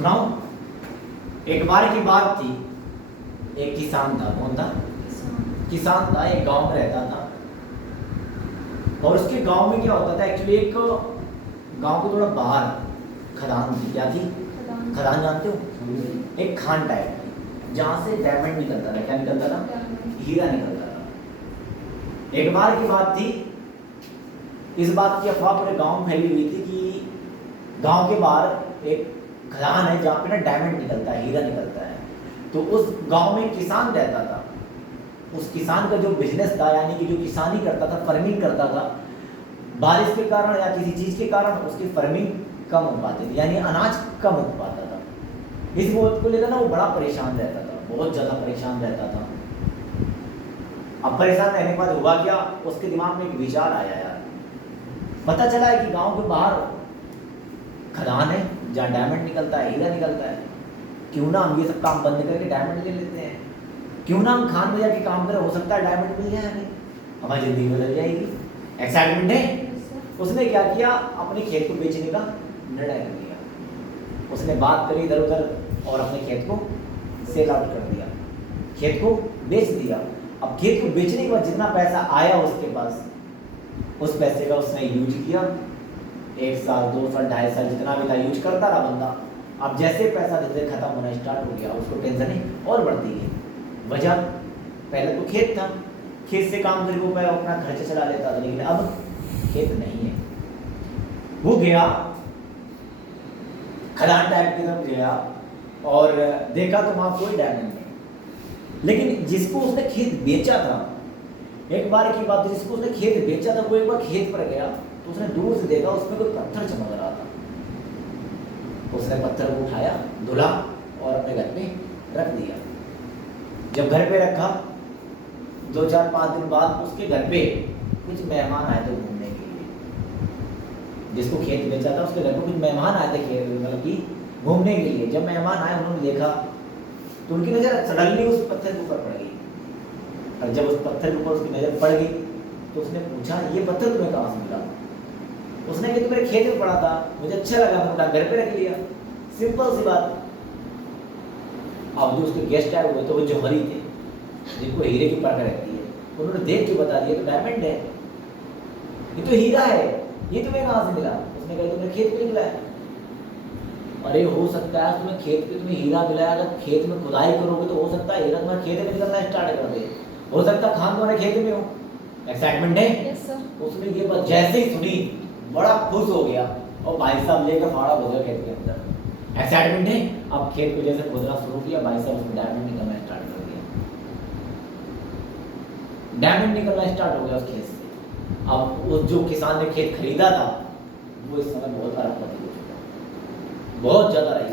सुनाओ। एक बार की बात थी, एक किसान था। कौन था? किसान था, एक गांव में रहता था। और उसके गांव में क्या होता था, एक्चुअली एक गांव के थोड़ा बाहर खदान थी। क्या थी? खदान जानते हो? एक खान टाइप थी जहाँ से डायमंड निकलता था। क्या निकलता था? हीरा निकलता था। एक बार की बात थी, इस बात की अफवाह पूरे गांव में फैली हुई थी कि गांव के बाहर एक खदान है जहाँ पे ना डायमंड निकलता है, हीरा निकलता है। तो उस गांव में किसान रहता था। उस किसान का जो बिजनेस था, यानी कि जो किसानी करता था, फार्मिंग करता था, बारिश के कारण या किसी चीज़ के कारण उसकी फार्मिंग कम हो पाती थी, यानी अनाज कम हो पाता था। इस बात को लेकर ना वो बड़ा परेशान रहता था, बहुत ज़्यादा परेशान रहता था। अब परेशान रहने के बाद हुआ क्या, उसके दिमाग में एक विचार आया यार। पता चला है कि गांव के बाहर खदान है जहाँ डायमंड निकलता है, हीरा निकलता है। क्यों ना हम ये सब काम बंद करके डायमंड ले लेते हैं। क्यों ना हम खान में जाके काम करें, हो सकता है डायमंड मिल जाए हमें, हमारी ज़िंदगी बदल जाएगी। एक्साइटमेंट है। उसने क्या किया, अपने खेत को बेचने का निर्णय कर लिया। उसने बात करी इधर उधर और अपने खेत को सेल आउट कर दिया, खेत को बेच दिया। अब खेत को बेचने के बाद जितना पैसा आया उसके पास, उस पैसे का उसने यूज किया। 1 साल 2 साल 2.5 साल जितना भी था यूज करता रहा बंदा। अब जैसे पैसा धीरे धीरे खत्म होना स्टार्ट हो गया, उसको टेंशन और बढ़ती गई। वजह, पहले तो खेत था, खेत से काम करके वो अपना खर्च चला लेता था, लेकिन अब खेत नहीं है। वो गया खदान टाइप की तरफ गया और देखा तो वहां कोई डायमंड नहीं। लेकिन जिसको उसने खेत बेचा था, एक बार की बात, जिसको उसने खेत बेचा था वो एक बार खेत पर गया तो उसने दूर से देखा उसमें कोई पत्थर चमक रहा था। उसने पत्थर को उठाया, धुला और अपने घर पे रख दिया। जब घर पे रखा, 2 4 5 दिन बाद उसके घर पे कुछ मेहमान आए थे घूमने के लिए। जिसको खेत बेचा था उसके घर पे कुछ मेहमान आए थे खेत, मतलब कि घूमने के लिए। जब मेहमान आए, उन्होंने देखा तो उनकी नज़र सडनली उस पत्थर के ऊपर पड़ गई। और जब उस पत्थर के ऊपर उसकी नज़र पड़ गई तो उसने पूछा, ये पत्थर तुम्हें कहाँ से मिला? उसने कहा तो मेरे खेत में पड़ा था, मुझे अच्छा लगा, मैंने उठा घर पे रख लिया। सिंपल सी बात। अब जो उसके गेस्ट आए हुए थे वो जौहरी थे, जिनको हीरे की परख रहती है, उन्होंने देख के बता दिया तो डायमंड है, ये तो हीरा है, ये तुम्हें कहाँ से मिला? उसने कहा तुम्हें खेत में मिला है। अरे हो सकता है तुम्हें खेत पे तुम्हें हीरा मिला है, अगर खेत में खुदाई करोगे तो हो सकता है हीरा तुम्हारे खेत में निकलना स्टार्ट कर दे, हो सकता है खान तुम्हारे खेत में हो। एक्साइटमेंट है। Yes sir. उसने ये बात जैसे ही सुनी बड़ा खुश हो गया और भाई साहब लेकर फाड़ा हो गया खेत के अंदर। एक्साइटमेंट है। अब खेत को जैसे खोदना शुरू किया, भाई साहब उसमें डायमंड निकलना स्टार्ट कर दिया। डायमंड निकलना स्टार्ट हो गया उस खेत से। अब वो जो किसान ने खेत खरीदा था वो इस समय बहुत अरबपति हो चुका, बहुत ज्यादा रईस